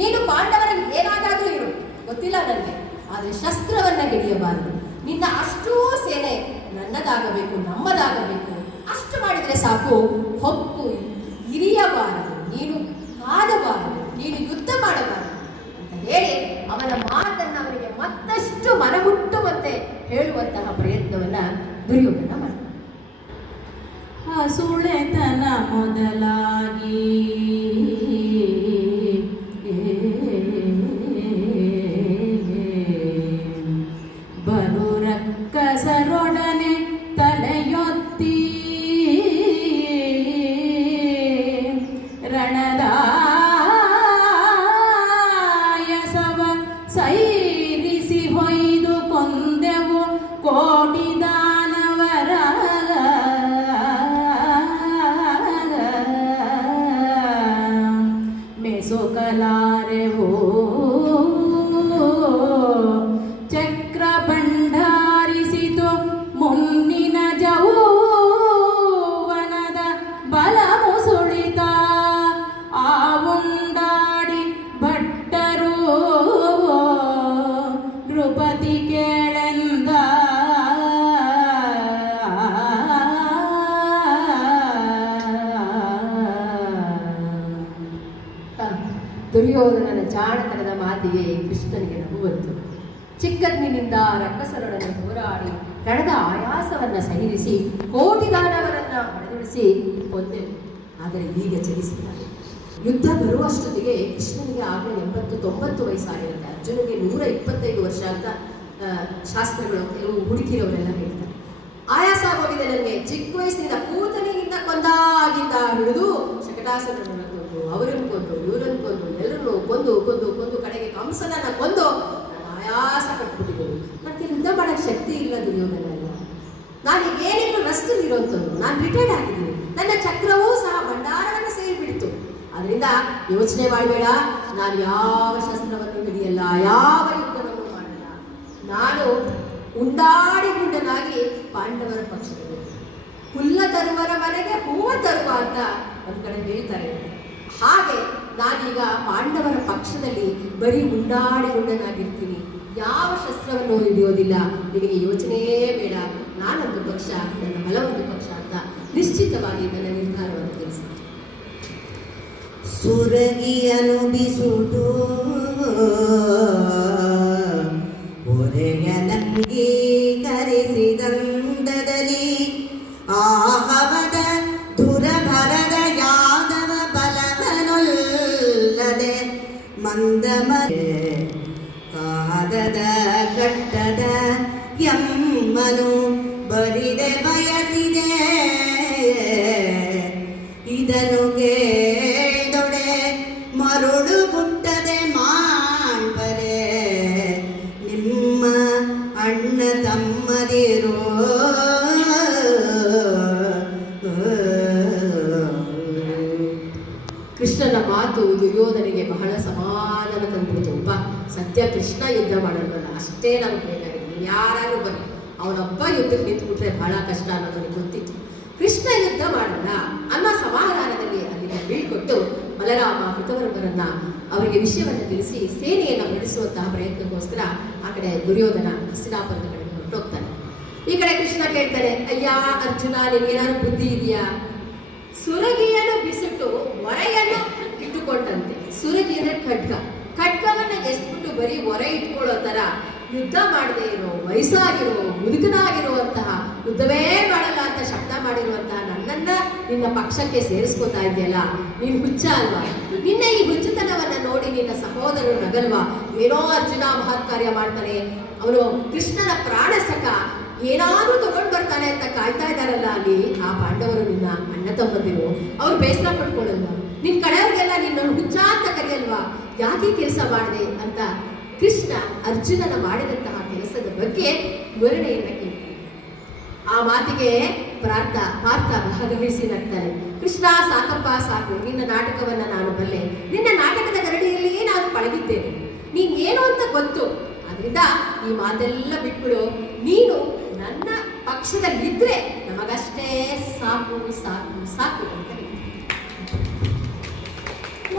ನೀನು ಪಾಂಡವರಲ್ಲಿ ಏನಾಗಾದ್ರೂ ಇರು, ಗೊತ್ತಿಲ್ಲ ನನಗೆ, ಆದ್ರೆ ಶಸ್ತ್ರವನ್ನ ಹಿಡಿಯಬಾರದು. ನಿನ್ನ ಅಷ್ಟೂ ಸೇನೆ ನನ್ನದಾಗಬೇಕು, ನಮ್ಮದಾಗಬೇಕು. ಅಷ್ಟು ಮಾಡಿದ್ರೆ ಸಾಕು. ಹೊಕ್ಕು ಹಿರಿಯಬಾರದು, ನೀನು ಕಾದಬಾರದು, ನೀನು ಯುದ್ಧ ಮಾಡಬಾರದು ಅಂತ ಹೇಳಿ ಅವನ ಮಾತನ್ನ ಅವರಿಗೆ ಮತ್ತಷ್ಟು ಮನಮುಟ್ಟುವಂತೆ ಹೇಳುವಂತಹ ಪ್ರಯತ್ನವನ್ನ ದುರ್ಯೋಧನ ಮಾಡಿದ. ಸುಳೆತನ ಮೊದಲಾಗಿ ಬಲು ರಕ್ಕಸರೊಡನೆ ತಲೆಯೊತ್ತಿ ರಣದಾಯಸವ ಸೈರಿಸಿ ಹೊಯ್ದು ಕೊಂದೆವು ಕೋಟಿ ದಾನವರ ಮೆಸೊಕಲಾರೆವೋ ಚಕ್ರ ಭಂಡಾರಿಸಿತು ಮಾತಿಗೆ ಕೃಷ್ಣನಿಗೆ ನಗು ಬಂತು. ಚಿಕ್ಕಂದಿನಿಂದ ರಕ್ಕಸರೊಡನೆ ಹೋರಾಡಿ ರಣದ ಆಯಾಸವನ್ನ ಸಹಿರಿಸಿ ಕೋಟಿ ದಾನವರನ್ನ ಹೊಡೆದುಡಿಸಿ ಕೊಂದೆವು. ಆದರೆ ಈಗ ಚಲಿಸಿದ್ದಾರೆ. ಯುದ್ಧ ಬರುವಷ್ಟೊತ್ತಿಗೆ ಕೃಷ್ಣನಿಗೆ ಆಗಲೇ 80-90 ವಯಸ್ಸಾಗಿರುತ್ತೆ. ಅರ್ಜುನಿಗೆ 125 ವರ್ಷ ಅಂತ ಶಾಸ್ತ್ರಗಳು ಕೆಲವು ಹುಡುಕಿರೋರೆಲ್ಲ ಹೇಳ್ತಾರೆ. ಆಯಾಸ ಆಗೋಗಿದೆ ನನಗೆ. ಚಿಕ್ಕ ವಯಸ್ಸಿನಿಂದ ಕೂತನಿಗಿಂತ ಕೊಂದಾಗಿಂದ ಹಿಡಿದು ಶಕಟಾಸುರನನ್ನ ಕೊಂದು, ಅವರನ್ನು ಕೊಂದು, ಇವರನ್ನು ಕೊಂದು, ಎಲ್ಲರನ್ನು ಕೊಂದು ಕೊಂದು ಕೊಂದು ಕಡೆಗೆ ಕಂಸನನ್ನ ಕೊಂದು ನಾನು ಆಯಾಸ ಪಟ್ಬಿಟ್ಟಿದ್ದೀನಿ. ನನಗೆ ಯುದ್ಧ ಮಾಡೋಕ್ಕೆ ಶಕ್ತಿ ಇಲ್ಲ ದುರ್ಯೋಧನ ಎಲ್ಲ. ನಾನು ಏನೇನು ರಸ್ತು ಇರೋಂಥದ್ದು. ನಾನು ರಿಟೈರ್ಡ್ ಆಗಿದ್ದೀನಿ. ನನ್ನ ಚಕ್ರವೂ ಸಹ ಭಂಡಾರವನ್ನು ಸೇರಿಬಿಡ್ತು. ಅದರಿಂದ ಯೋಚನೆ ಮಾಡಬೇಡ. ನಾನು ಯಾವ ಶಸ್ತ್ರವನ್ನು ಹಿಡಿಯಲ್ಲ, ಯಾವ ಯುದ್ಧವನ್ನು ಮಾಡಲ್ಲ. ನಾನು ಉಂಡಾಡಿ ಗುಂಡನಾಗಿ ಪಾಂಡವರ ಪಕ್ಷದಲ್ಲಿ ಹುಲ್ಲ ತರುವರ ಮನೆಗೆ ಹೂವ ತರುವ ಅಂತ ಒಂದ್ ಕಡೆ ಹೇಳ್ತಾರೆ. ಹಾಗೆ ನಾನೀಗ ಪಾಂಡವರ ಪಕ್ಷದಲ್ಲಿ ಬರೀ ಉಂಡಾಡಿ ಗುಂಡನಾಗಿರ್ತೀನಿ. ಯಾವ ಶಸ್ತ್ರವನ್ನು ಹಿಡಿಯೋದಿಲ್ಲ. ನಿನಗೆ ಯೋಚನೆಯೇ ಬೇಡ. ನಾನೊಂದು ಪಕ್ಷ, ನನ್ನ ಬಲವೊಂದು ಪಕ್ಷ ಅಂತ ನಿಶ್ಚಿತವಾಗಿ ನನ್ನ ನಿರ್ಧಾರವನ್ನು ತಿಳಿಸಿ. ಸುರಗಿಯನು ಬಿಸುಟು ಒರೆಯನಂಗಿ ಕರೆಸಿದಂದದಲ್ಲಿ ಆಹವದ ದುರಭರದ ಯಾದವ ಬಲವನೊಲ್ಲದೆ ಮಂದಮರೆ ಕಾದದ ಕಟ್ಟದ ಎಮ್ಮನು ಬರಿದೆ ಬಯಸಿದೆ. ಇದನ್ನು ಕೇಳೊಡೆ ಮರುಳು ಗುಟ್ಟದೆ ಮಾಡ್ಬರೆ ನಿಮ್ಮ ಅಣ್ಣ ತಮ್ಮದಿರೋ. ಕೃಷ್ಣನ ಮಾತು ದುರ್ಯೋಧನಿಗೆ ಬಹಳ ಸಮಾಧಾನ ತಂದ್ಬಿಡ್ತು. ಸದ್ಯ ಕೃಷ್ಣ ಯುದ್ಧ ಮಾಡಲ್ವಲ್ಲ, ಅಷ್ಟೇ ನಮ್ಗೆ ಬೇಕಾಗಿದೆ. ಯಾರು ಬನ್ನಿ, ಅವನೊಬ್ಬ ಯುದ್ಧಕ್ಕೆ ನಿಂತುಬಿಟ್ರೆ ಬಹಳ ಕಷ್ಟ ಅನ್ನೋದು ನನಗೆ ಗೊತ್ತಿತ್ತು. ಕೃಷ್ಣ ಯುದ್ಧ ಮಾಡಲ್ಲ ಅನ್ನೋ ಸಮಾಧಾನದಲ್ಲಿ ಅಲ್ಲಿಗೆ ಬೀಳ್ಕೊಟ್ಟು ಬಲರಾಮ ಕೃತವರ್ಮರನ್ನ ಅವರಿಗೆ ವಿಷಯವನ್ನು ತಿಳಿಸಿ ಸೇನೆಯನ್ನು ಹೊರಡಿಸುವಂತಹ ಪ್ರಯತ್ನಕ್ಕೋಸ್ಕರ ಆ ಕಡೆ ದುರ್ಯೋಧನ ಹಸ್ತಿನಾಪುರದ ಕಡೆ ಹೊರಟೋಗ್ತಾನೆ. ಈ ಕಡೆ ಕೃಷ್ಣ ಕೇಳ್ತಾನೆ, ಅಯ್ಯ ಅರ್ಜುನ, ನಿನ್ಗೇನಾದ್ರು ಬುದ್ಧಿ ಇದೆಯಾ? ಸುರಗಿಯನ್ನು ಬಿಸಿಟ್ಟು ಹೊರೆಯನ್ನು ಇಟ್ಟುಕೊಂಡಂತೆ. ಸುರಗಿ ಅಂದ್ರೆ ಖಡ್ಗ. ಖಡ್ಗವನ್ನ ಎಸ್ಬಿಟ್ಟು ಬರೀ ಹೊರೆ ಇಟ್ಕೊಳ್ಳೋ ತರ ಯುದ್ಧ ಮಾಡದೇ ಇರೋ, ವಯಸ್ಸಾಗಿರೋ, ಮುದುಕನಾಗಿರುವಂತಹ, ಯುದ್ಧವೇ ಮಾಡಲ್ಲ ಅಂತ ಶಬ್ದ ಮಾಡಿರುವಂತಹ ನನ್ನನ್ನ ನಿನ್ನ ಪಕ್ಷಕ್ಕೆ ಸೇರಿಸ್ಕೋತಾ ಇದೆಯಲ್ಲ, ನೀನು ಹುಚ್ಚ ಅಲ್ವಾ? ನಿನ್ನ ಈ ಹುಚ್ಚುತನವನ್ನ ನೋಡಿ ನಿನ್ನ ಸಹೋದರರು ನಗಲ್ವಾ? ಏನೋ ಅರ್ಜುನ ಮಹತ್ ಕಾರ್ಯ ಮಾಡ್ತಾನೆ, ಅವನು ಕೃಷ್ಣನ ಪ್ರಾಣ ಸಖ, ಏನಾದ್ರೂ ತಗೊಂಡು ಬರ್ತಾನೆ ಅಂತ ಕಾಯ್ತಾ ಇದ್ದಾರಲ್ಲ ಅಲ್ಲಿ ಆ ಪಾಂಡವರು, ನಿನ್ನ ಅಣ್ಣ ತಮ್ಮಂದಿರು, ಅವ್ರು ಬೇಸರ ಪಡ್ಕೊಳ್ಳಲ್ವಾ? ನಿನ್ ಕಡೆಯವ್ರಿಗೆಲ್ಲ ನಿನ್ನ ಹುಚ್ಚ ಅಂತ ಕರೆಯಲ್ವಾ? ಯಾಕೆ ಕೆಲಸ ಮಾಡಿದೆ ಅಂತ ಕೃಷ್ಣ ಅರ್ಜುನನ ಮಾಡಿದಂತಹ ಕೆಲಸದ ಬಗ್ಗೆ ವಿವರಣೆಯನ್ನ ಕೇಳ್ತಾನೆ. ಆ ಮಾತಿಗೆ ಪಾರ್ಥ ಭಾಗವಹಿಸಿ ನಗ್ತಾನೆ. ಕೃಷ್ಣ, ಸಾಕಪ್ಪ ಸಾಕು, ನಿನ್ನ ನಾಟಕವನ್ನ ನಾನು ಬಲ್ಲೆ. ನಿನ್ನ ನಾಟಕದ ಗರಡಿಯಲ್ಲಿಯೇ ನಾನು ಪಳಗಿದ್ದೇನೆ. ನೀನ್ ಏನು ಅಂತ ಗೊತ್ತು. ಆದ್ರಿಂದ ಈ ಮಾತೆಲ್ಲ ಬಿಟ್ಬಿಡು. ನೀನು ನನ್ನ ಪಕ್ಷದಲ್ಲಿದ್ರೆ ನಮಗಷ್ಟೇ ಸಾಕು ಸಾಕು ಸಾಕು ಅಂತ ಹೇಳ್ತೀನಿ.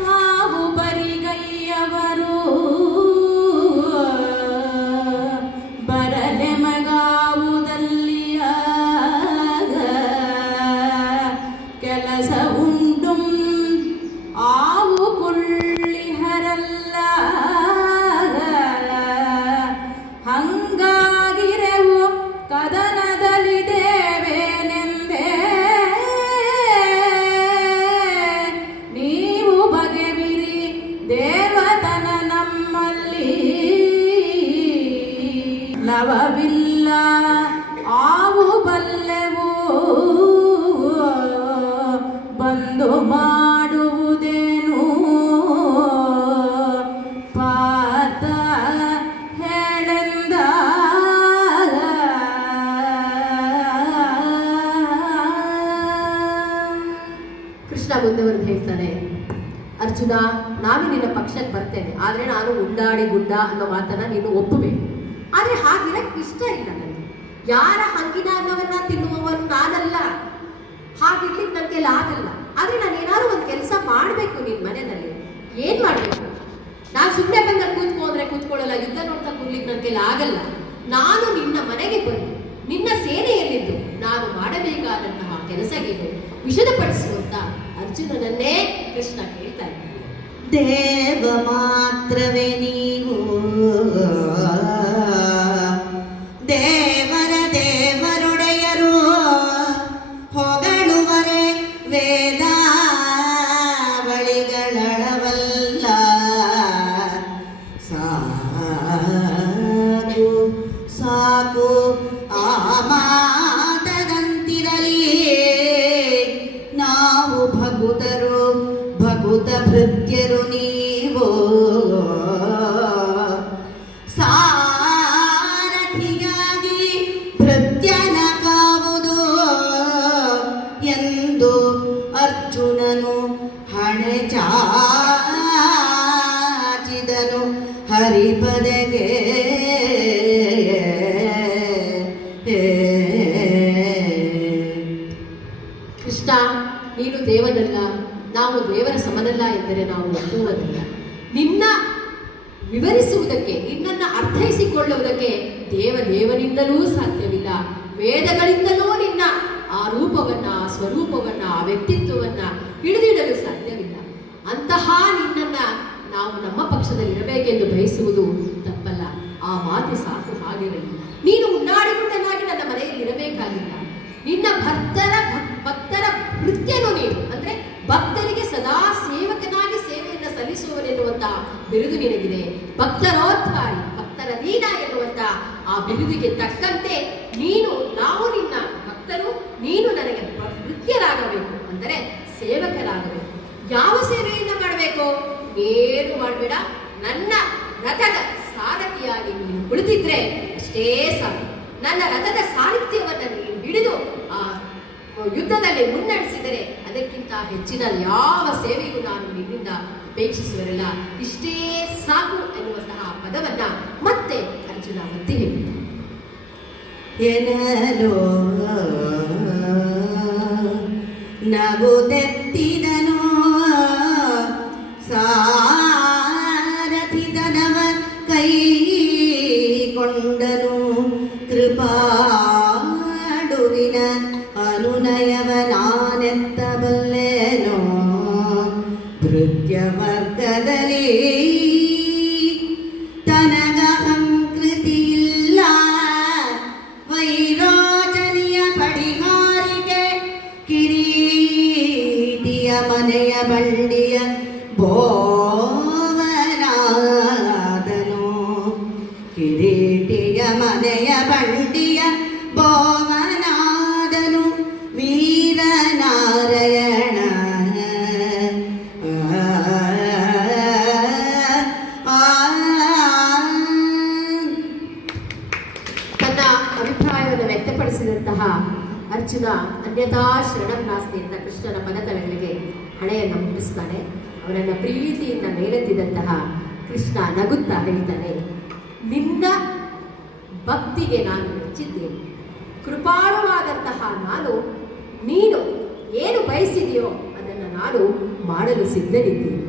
ನಾವು ಬರಿಗೈಯವರು ಬರಲೆ ಮಗಾವುದಲ್ಲಿಯ ಕೆಲಸ ಉಂಟು ಆವು ಕುಳ್ಳಿಹರಲ್ಲ. ಹಂಗಾಗಿರೆವು ಕದನದಲ್ಲಿದ್ದೇವೇನೆಂಬೆ ನೀವು ಬಗೆವಿರಿ ದೇವತನ ನಮ್ಮಲ್ಲಿ ಲವವಿಲ್ಲ ಆವು ಬಲ್ಲೆವು ಬಂದು ಮಾಡುವುದೇನು ಪಾತ ಹೇಳೆಂದ. ಕೃಷ್ಣ ಮುಂದೆವರೆದು ಹೇಳ್ತಾನೆ, ಅರ್ಜುನ, ನಾನು ನಿನ್ನ ಪಕ್ಷಕ್ಕೆ ಬರ್ತೇನೆ, ಆದ್ರೆ ನಾನು ಉಂಡಾಡಿ ಗುಂಡ ಅನ್ನೋ ಮಾತನ್ನ ನೀನು ಒಪ್ಪಬೇಕು. ಆದ್ರೆ ಹಾಗಿರಕ್ಕೆ ಇಷ್ಟ ಇಲ್ಲ ನನಗೆ. ಯಾರ ಹಂಗಿನ ಅನ್ನವನ್ನ ತಿನ್ನುವವನು ನಾನಲ್ಲ. ಹಾಗಿರ್ಲಿಕ್ಕೆ ನನ್ನ ಕೈಲಿ ಆಗಲ್ಲ. ಆದ್ರೆ ನಾನು ಏನಾದ್ರು ಒಂದು ಕೆಲಸ ಮಾಡಬೇಕು ನಿನ್ನ ಮನೆಯಲ್ಲಿ. ಏನ್ ಮಾಡ್ಬೇಕು? ನಾನು ಸುಮ್ಮನೆ ಬಂದ ಕೂತ್ಕೊಂಡ್ರೆ ಕೂತ್ಕೊಳ್ಳಲ್ಲ, ಯುದ್ಧ ನೋಡ್ತಾ ಕೂರ್ಲಿಕ್ಕೆ ನನ್ನ ಕೈಲಿ ಆಗಲ್ಲ. ನಾನು ನಿನ್ನ ಮನೆಗೆ ಬಂದು ನಿನ್ನ ಸೇನೆಯಲ್ಲಿದ್ದು ನಾನು ಮಾಡಬೇಕಾದಂತಹ ಕೆಲಸಕ್ಕೆ ವಿಷದಪಡಿಸುವಂತ ಅರ್ಜುನನನ್ನೇ ಕೃಷ್ಣ ಕೇಳ್ತಾ ಇದ್ದಾನೆ. ದೇವ ಮಾತ್ರವೇ ನೀವು, ದೇವರ ದೇವರೊಡೆಯರು ಹೊಗಳುವರೆ ವೇದಾವಳಿಗಳಳವಲ್ಲ. ಸಾಕು ಸಾಕು ಆ ಮಾತದಂತಿರಲಿ, ನಾವು ಭಗುತರು ಭಗುತ ಭೃತ್ಯರು ನೀವು. ಸಾರಥಿಯಾಗಿ ಭೃತ್ಯನ ಕಾವುದು ಎಂದು ಅರ್ಜುನನು ಹಣೆ ಚಾಚಿದನು ಹರಿಪದಗೆ. ಕೃಷ್ಣ, ನೀನು ದೇವನಲ್ಲ, ನಾವು ದೇವರ ಸಮನಲ್ಲ ಎಂದರೆ ನಾವು ಒಪ್ಪುವುದಿಲ್ಲ. ನಿನ್ನ ವಿವರಿಸುವುದಕ್ಕೆ, ನಿನ್ನನ್ನು ಅರ್ಥೈಸಿಕೊಳ್ಳುವುದಕ್ಕೆ ದೇವನಿಂದಲೂ ಸಾಧ್ಯವಿಲ್ಲ. ವೇದಗಳಿಂದಲೂ ನಿನ್ನ ಆ ರೂಪವನ್ನ, ಆ ಸ್ವರೂಪವನ್ನ, ಆ ವ್ಯಕ್ತಿತ್ವವನ್ನ ಹಿಡಿದಿಡಲು ಸಾಧ್ಯವಿಲ್ಲ. ಅಂತಹ ನಿನ್ನನ್ನ ನಾವು ನಮ್ಮ ಪಕ್ಷದಲ್ಲಿ ಇರಬೇಕೆಂದು ಬಯಸುವುದು ತಪ್ಪಲ್ಲ. ಆ ಮಾತು ಸಾಕು ಹಾಗಿರಲಿ. ನೀನು ಉನ್ನಾಡಿಗುಂಡನಾಗಿ ನನ್ನ ಮನೆಯಲ್ಲಿ ಇರಬೇಕಾಗಿಲ್ಲ. ನಿನ್ನ ಭಕ್ತರ ಭೃತ್ಯನು ನೀನು, ಅಂದ್ರೆ ಭಕ್ತರಿಗೆ ಸದಾ ಸೇವಕನಾಗಿ ಸೇವೆಯನ್ನು ಸಲ್ಲಿಸುವನೆನ್ನುವಂತ ಬಿರುದು ನಿನಗಿದೆ. ಭಕ್ತರೋದ್ಧಾರಿ, ಭಕ್ತರ ದೀನ ಎನ್ನುವಂತ ಆ ಬಿರುದಿಗೆ ತಕ್ಕಂತೆ ನಾವು ನಿನ್ನ ಭಕ್ತರು, ನೀನು ನನಗೆ ಭೃತ್ಯರಾಗಬೇಕು, ಅಂದರೆ ಸೇವಕರಾಗಬೇಕು. ಯಾವ ಸೇವೆಯನ್ನ ಮಾಡಬೇಕು? ಏನು ಮಾಡಬೇಡ, ನನ್ನ ರಥದ ಸಾರಥಿಯಾಗಿ ನೀನು ಕುಳಿತಿದ್ರೆ ಅಷ್ಟೇ ಸಾಕು. ನನ್ನ ರಥದ ಸಾರಥ್ಯವನ್ನು ನೀನು ಹಿಡಿದು ಆ ಯುದ್ಧದಲ್ಲಿ ಮುನ್ನಡೆಸಿದರೆ ಅದಕ್ಕಿಂತ ಹೆಚ್ಚಿನ ಯಾವ ಸೇವೆಯೂ ನಾನು ನಿನ್ನಿಂದ ಅಪೇಕ್ಷಿಸುವರಲ್ಲ. ಇಷ್ಟೇ ಸಾಕು ಎನ್ನುವಂತಹ ಪದವನ್ನ ಮತ್ತೆ ಅರ್ಜುನ ಒತ್ತಿ ಹೇಳಿದ. ಎನಲೋ ನಗುದೆತ್ತಿದನು ಸಾರಥಿತನವ ಕೈಗೊಂಡನು. ಕೃಪಾಡುವಿನ ಅನುನಯವ ನಾನೆತ್ತಬಲ್ಲೆನೋ ಭೃತ್ಯ ವರ್ಗದಲ್ಲಿ ತನಗಹಂಕೃತಿಯಿಲ್ಲ. ವೈರೋಚನಿಯ ಪಡಿಹಾರಿಗೆ ಕಿರೀಟಿಯ ಮನೆಯ ಬಂಡಿಯ ಬೋವನಾದನು. ಕಿರೀಟಿಯ ಮನೆಯ ಬಂಡಿಯ ಬೋವನಾದನು ವೀರನಾರಾಯಣ. ತನ್ನ ಅಭಿಪ್ರಾಯವನ್ನು ವ್ಯಕ್ತಪಡಿಸಿದಂತಹ ಅರ್ಜುನ ಅನ್ಯಥಾ ಶರಣಂ ನಾಸ್ತಿ ಅಂತ ಕೃಷ್ಣನ ಪದತಲಗಳಿಗೆ ಹಣೆಯನ್ನು ಮುಟ್ಟಿಸ್ತಾನೆ. ಅವನನ್ನು ಪ್ರೀತಿಯಿಂದ ಮೇಲೆತ್ತಿದಂತಹ ಕೃಷ್ಣ ನಗುತ್ತಾ ಹೇಳ್ತಾನೆ, ನಿನ್ನ ಭಕ್ತಿಗೆ ನಾನು ಮೆಚ್ಚಿದ್ದೇನೆ. ಕೃಪಾಳುವಾದಂತಹ ನೀನು ಏನು ಬಯಸಿದೆಯೋ ಅದನ್ನು ನಾನು ಮಾಡಲು ಸಿದ್ಧನಿದ್ದೀನಿ.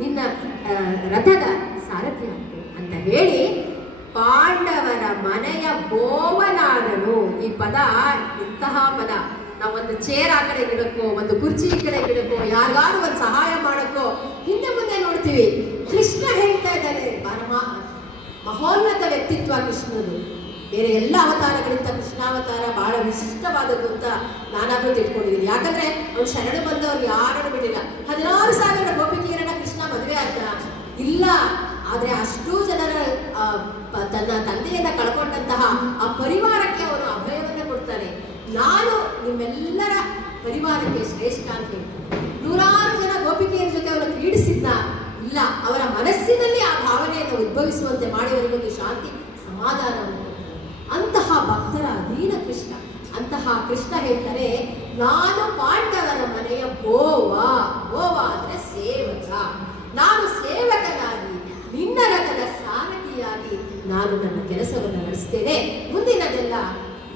ನಿನ್ನ ರಥದ ಸಾರಥಿ ಅಂತ ಹೇಳಿ ಪಾಂಡವರ ಮನೆಯ ಬೋವನಾದನು. ಈ ಪದ ಇಂತಹ ಪದ. ನಾವೊಂದು ಚೇರ್ ಆ ಕಡೆ ಗಿಡಕ್ಕೋ, ಒಂದು ಕುರ್ಚಿ ಈ ಕಡೆ ಗಿಡಕ್ಕೋ, ಯಾರಿಗಾರು ಒಂದು ಸಹಾಯ ಮಾಡಕ್ಕೋ ಹಿಂದೆ ಮುಂದೆ ನೋಡ್ತೀವಿ. ಕೃಷ್ಣ ಹೇಳ್ತಾ ಇದ್ದಾನೆ, ಮಹೋನ್ನತ ವ್ಯಕ್ತಿತ್ವ ಕೃಷ್ಣನು. ಬೇರೆ ಎಲ್ಲ ಅವತಾರಗಳಿಂದ ಕೃಷ್ಣಾವತಾರ ಬಹಳ ವಿಶಿಷ್ಟವಾದದ್ದು ಅಂತ ನಾನಾದ್ರೂ ತಿಳ್ಕೊಂಡಿದ್ದೀನಿ. ಯಾಕಂದ್ರೆ ಅವ್ನು ಶರಣ ಬಂದವ್ರು ಯಾರನ್ನು ಬಿಟ್ಟಿಲ್ಲ. 16,000 ಗೋಪಿಕೆಯರನ್ನ ಕೃಷ್ಣ ಮದುವೆ ಆದ ಇಲ್ಲ. ಆದ್ರೆ ಅಷ್ಟೂ ಜನರ ತನ್ನ ತಂದೆಯನ್ನ ಕಳ್ಕೊಂಡಂತಹ ಆ ಪರಿವಾರಕ್ಕೆ ಅವನು ಅಭಯವನ್ನ ಕೊಡ್ತಾನೆ. ನಾನು ನಿಮ್ಮೆಲ್ಲರ ಪರಿವಾರಕ್ಕೆ ಶ್ರೇಷ್ಠ ಅಂತ ಹೇಳ್ತಾನೆ. 100 ಜನ ಗೋಪಿಕೆಯರ ಜೊತೆ ಅವನು ಕ್ರೀಡಿಸಿದ್ನ ಇಲ್ಲ, ಅವರ ಮನಸ್ಸಿನಲ್ಲಿ ಆ ಭಾವನೆಯನ್ನು ಉದ್ಭವಿಸುವಂತೆ ಮಾಡಿ ಅವರಿಗೊಂದು ಶಾಂತಿ ಸಮಾಧಾನವನ್ನು ಕೊಡ್ತಾನೆ. ಅಂತಹ ಭಕ್ತರ ಅಧೀನ ಕೃಷ್ಣ. ಅಂತಹ ಕೃಷ್ಣ ಹೇಳ್ತಾರೆ, ನಾನು ಪಾಂಡವರ ಮನೆಯ ಬೋವ ಅಂದ್ರೆ ಸೇವಕ. ನಾನು ಸೇವಕನಾಗಿ ನಿನ್ನ ರಥದ ಸಾರಥಿಯಾಗಿ ನಾನು ನನ್ನ ಕೆಲಸವನ್ನು ನಡೆಸ್ತೇನೆ. ಮುಂದಿನದೆಲ್ಲ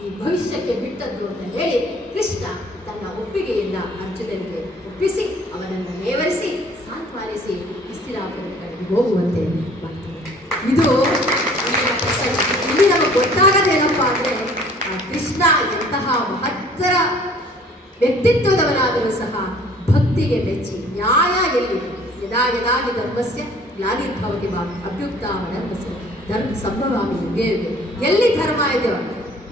ಈ ಭವಿಷ್ಯಕ್ಕೆ ಬಿಟ್ಟದ್ದು ಅಂತ ಹೇಳಿ ಕೃಷ್ಣ ತನ್ನ ಒಪ್ಪಿಗೆಯನ್ನ ಅರ್ಜುನನಿಗೆ ಒಪ್ಪಿಸಿ ಅವನನ್ನು ನೇವರಿಸಿ ಸಾಂತ್ವನಿಸಿ ಹಸ್ತಿನಾಪುರದ ಕಡೆಗೆ ಹೋಗುವಂತೆ ಮಾಡ್ತಾರೆ. ಇದು ಇಲ್ಲಿ ನಮಗೆ ಗೊತ್ತಾಗದೇನಪ್ಪ ಅಂದ್ರೆ ಕೃಷ್ಣ ಎಂತಹ ಮಹತ್ತರ ವ್ಯಕ್ತಿತ್ವದವನಾದರೂ ಸಹ ಭಕ್ತಿ ಯುಕ್ತಿಗೆ ಮೆಚ್ಚಿ ನ್ಯಾಯ ಎಲ್ಲಿದೆ ಯದಾ ಯದಾಗಿ ಧರ್ಮಸ್ಯ ಗ್ಲಾನಿರ್ಭವತಿ ವಾ ಅಭ್ಯುಕ್ತಾಮಧರ್ಮಸ್ಯ ಧರ್ಮ ಸಂಭವಾಮಿ ಯುಗೆ ಯುಗೆ. ಎಲ್ಲಿ ಧರ್ಮ ಇದೆಯೋ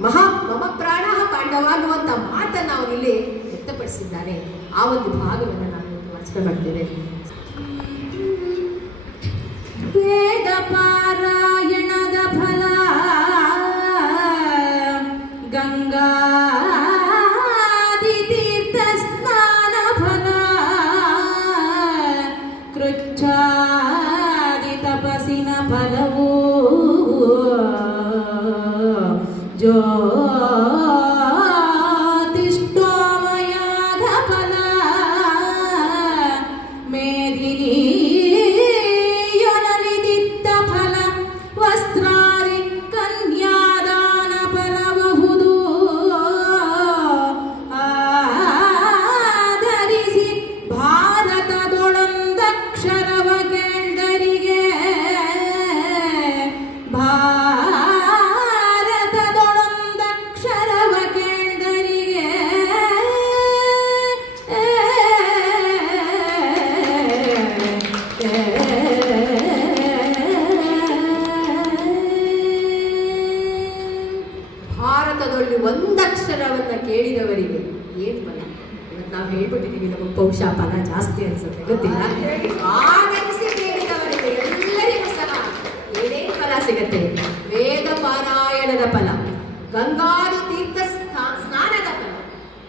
ಮಮ ಪ್ರಾಣ ಪಾಂಡವ ಅನ್ನುವಂಥ ಮಾತನ್ನು ಅವರು ಇಲ್ಲಿ ವ್ಯಕ್ತಪಡಿಸಿದ್ದಾರೆ. ಆ ಒಂದು ಭಾಗವನ್ನು ನಾನು ವಾಚನ ಮಾಡ್ತೇನೆ. ವೇದ ಪಾರಾಯಣದ ಫಲ ಗಂಗಾದಿ ತೀರ್ಥ ಸ್ನಾನ ಫಲ ಕೃಚ್ಛಾದಿ ತಪಸ್ಸಿನ ಫಲವು ಜ್ಯೋತಿಷ್ಠೋಮಯಾಗ ಫಲ ಮೇದಿನಿ ಫಲ ವಸ್ತ್ರಾದಿ ಕನ್ಯಾದಾನ ಫಲಬಹುದು ಆಧರಿಸಿ ಭಾರತದೊಳೊಂದಕ್ಷರವ ಕೇಳ್ದರಿಗೆ ಭಾರತದೊಳೊಂದಕ್ಷರವ ಕೇಳ್ದರಿಗೆ ಭಾರತದಲ್ಲಿ ಒಂದಕ್ಷರವನ್ನ ಕೇಳಿದವರಿಗೆ ಏನ್ ಫಲ? ಇವತ್ತು ನಾವು ಹೇಳ್ಬಿಟ್ಟಿದ್ದೀವಿ, ನಮಗೆ ಬಹುಶಃ ಫಲ ಜಾಸ್ತಿ ಅನ್ಸುತ್ತೆ, ಗೊತ್ತಿಲ್ಲ. ಆಗಮಿಸಿ ಕೇಳಿದವರಿಗೆ ಎಲ್ಲರಿಗೂ ಸಹ ಏನೇನು ಫಲ ಸಿಗತ್ತೆ? ವೇದ ಪಾರಾಯಣದ ಫಲ, ಗಂಗಾದಿ ತೀರ್ಥ ಸ್ನಾನದ ಫಲ,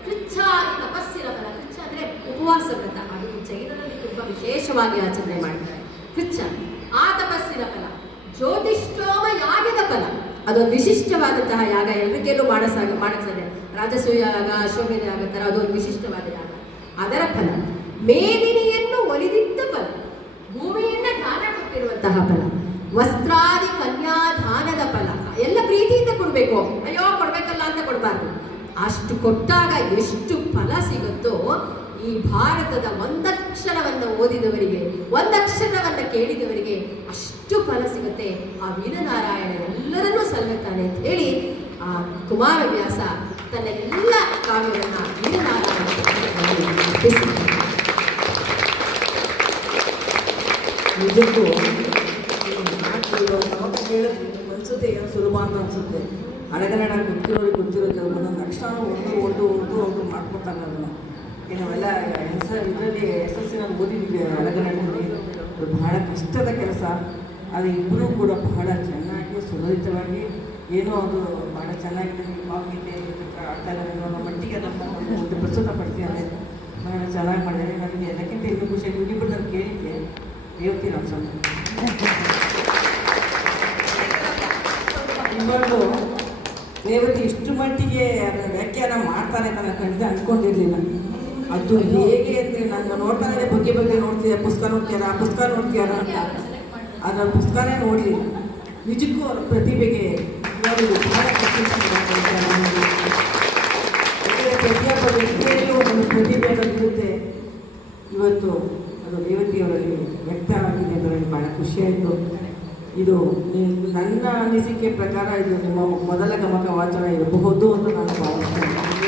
ಕೃಚ್ಛಾದಿ ತಪಸ್ಸಿನ ಫಲ. ಕೃಚ್ಛ ಅಂದ್ರೆ ಉಪವಾಸ ವ್ರತ, ಅದು ಜೈನರಲ್ಲಿ ತುಂಬಾ ವಿಶೇಷವಾಗಿ ಆಚರಣೆ ಮಾಡ್ತಾರೆ. ಕೃಚ್ಛ ಆ ತಪಸ್ಸಿನ ಫಲ, ಜ್ಯೋತಿಷ್ಠೋಮ ಯಾಗದ ಫಲ, ಅದೊಂದು ವಿಶಿಷ್ಟವಾದಂತಹ ಯಾಗ, ಎಲ್ಲರಿಗೇನು ಮಾಡಿಸ್ತಾರೆ. ರಾಜಸೂಯ ಯಾಗ, ಅಶ್ವಮೇಧ ಯಾಗ ತರ ಅದೊಂದು ವಿಶಿಷ್ಟವಾದ ಯಾಗ. ಅದರ ಫಲ, ಮೇದಿನಿಯನ್ನು ಒಲಿದಿದ್ದ ಫಲ, ಭೂಮಿಯನ್ನ ದಾನ ಕೊಟ್ಟಿರುವಂತಹ ಫಲ, ವಸ್ತ್ರಾದಿ ಕನ್ಯಾದಾನದ ಫಲ. ಎಲ್ಲ ಪ್ರೀತಿಯಿಂದ ಕೊಡ್ಬೇಕು, ಅಯ್ಯೋ ಕೊಡ್ಬೇಕಲ್ಲ ಅಂತ ಕೊಡ್ಬಾರ್ದು. ಅಷ್ಟು ಕೊಟ್ಟಾಗ ಎಷ್ಟು ಫಲ ಸಿಗುತ್ತೋ ಈ ಭಾರತದ ಒಂದಕ್ಷರವನ್ನು ಓದಿದವರಿಗೆ, ಒಂದಕ್ಷರವನ್ನ ಕೇಳಿದವರಿಗೆ ಅಷ್ಟು ಫಲ ಸಿಗುತ್ತೆ. ಆ ವೀರನಾರಾಯಣ ಎಲ್ಲರನ್ನೂ ಸಲ್ಲುತ್ತಾನೆ ಅಂತ ಹೇಳಿ ಆ ಕುಮಾರವ್ಯಾಸ ತನ್ನ ಎಲ್ಲ ಕಾವ್ಯವನ್ನ ವೀರನಾರಾಯಣ ನಿಜಕ್ಕೂ ಅನ್ಸುತ್ತೆ, ಏನು ಸುಲಭ ಅಂತ ಅನ್ಸುತ್ತೆ. ಅಡಗನಡ ಗೊತ್ತಿರುತ್ತೆ, ಒಂದೊಂದು ಅಕ್ಷರ ಒಂದು ಮಾಡ್ಕೊತಾರೆ ಅದನ್ನು. ನಾವೆಲ್ಲ ಇದರಲ್ಲಿ SSLC ಓದಿದ್ವಿ ಅಡಗನಡಲ್ಲಿ. ಅದು ಬಹಳ ಕಷ್ಟದ ಕೆಲಸ. ಅದು ಇಬ್ಬರೂ ಕೂಡ ಬಹಳ ಚೆನ್ನಾಗಿ ಸುಲಲಿತವಾಗಿ ಏನೋ ಅದು ಬಹಳ ಚೆನ್ನಾಗಿ ಭಾವಗೀತೆ ಆಡ್ತಾ ಇದ್ದಾರೆ ಅನ್ನೋ ಮಟ್ಟಿಗೆ ಅದನ್ನು ಒಂದು ಪ್ರಸ್ತುತಪಡಿಸಿದ್ದಾರೆ. ಬಹಳ ಚೆನ್ನಾಗಿ ಮಾಡಿದ್ದಾರೆ. ನನಗೆ ಅದಕ್ಕಿಂತ ಇನ್ನೂ ಖುಷಿ ಯೂಟ್ಯೂಬ್ ನಾನು ಕೇಳಿದ್ದೆ, ರೇವತಿ ರಾಮಸ್ವಾಮಿ ಇವಾಗ ರೇವತಿ ಇಷ್ಟು ಮಟ್ಟಿಗೆ ಅದನ್ನು ವ್ಯಾಖ್ಯಾನ ಮಾಡ್ತಾರೆ ಅಂತ ನಾನು ಖಂಡಿತ ಅಂದ್ಕೊಂಡಿರಲಿಲ್ಲ. ಅದು ಹೇಗೆ ಅಂದರೆ ನಾನು ನೋಡ್ತಾನೆ ಬಗ್ಗೆ ನೋಡ್ತೀಯ, ಪುಸ್ತಕ ನೋಡ್ತೀಯಾರ ಅಂತ. ಅದರ ಪುಸ್ತಕನೇ ನೋಡಲಿಲ್ಲ. ನಿಜಕ್ಕೂ ಅವ್ರ ಪ್ರತಿಭೆಗೆ ನೋಡಿದ್ರು ಬಹಳ ಪ್ರತಿಯೊಬ್ಬ ವ್ಯಕ್ತಿಯಲ್ಲೂ ಒಂದು ಪ್ರತಿಭೆ ಅನ್ನೋದಿರುತ್ತೆ. ಇವತ್ತು ಅದು ರೇವತಿಯವರಲ್ಲಿ ವ್ಯಕ್ತ ಆಗಿದೆ ಅನ್ನೋದ್ರಲ್ಲಿ ಬಹಳ ಖುಷಿಯಾಯಿತು. ಇದು ನನ್ನ ಅನಿಸಿಕೆ ಪ್ರಕಾರ ಇದು ನಿಮ್ಮ ಮೊದಲ ಗಮಕ ವಾಚನ ಇರಬಹುದು ಅಂತ ನಾನು ಭಾವಿಸ್ತೇನೆ.